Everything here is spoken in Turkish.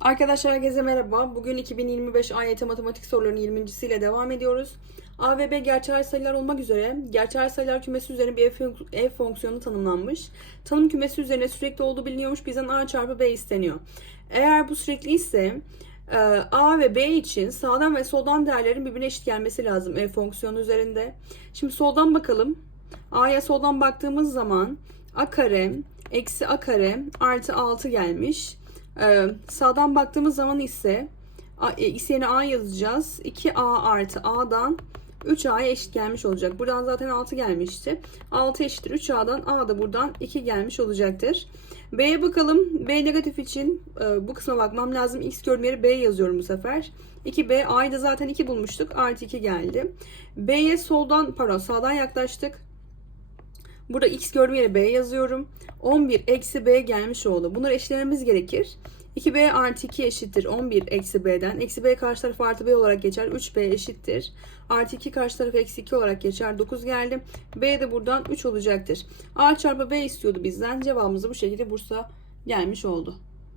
Arkadaşlar herkese merhaba. Bugün 2025 AYT matematik sorularının 20.siyle devam ediyoruz. A ve B gerçel sayılar olmak üzere gerçel sayılar kümesi üzerine bir f, f fonksiyonu tanımlanmış. Tanım kümesi üzerine sürekli olduğu biliniyormuş. Bizden A çarpı B isteniyor. Eğer bu sürekli ise e, A ve B için sağdan ve soldan değerlerin birbirine eşit gelmesi lazım f fonksiyonu üzerinde. Şimdi soldan bakalım. A'ya soldan baktığımız zaman A kare eksi A kare artı 6 gelmiş. Ee, sağdan baktığımız zaman ise A, e, x yerine A yazacağız. 2A artı A'dan 3A'ya eşit gelmiş olacak. Buradan zaten 6 gelmişti. 6 eşittir 3A'dan A da buradan 2 gelmiş olacaktır. B'ye bakalım. B negatif için e, bu kısma bakmam lazım. X gördüğüm yere B yazıyorum bu sefer. 2B A'yı da zaten 2 bulmuştuk. Artı 2 geldi. B'ye soldan pardon sağdan yaklaştık. Burada x gördüğüm yere b yazıyorum. 11 eksi b gelmiş oldu. Bunları eşitlememiz gerekir. 2b artı 2 eşittir 11 eksi b'den. Eksi b karşı tarafı artı b olarak geçer. 3b eşittir. Artı 2 karşı tarafı eksi 2 olarak geçer. 9 geldi. b de buradan 3 olacaktır. a çarpı b istiyordu bizden. Cevabımız da bu şekilde Bursa gelmiş oldu.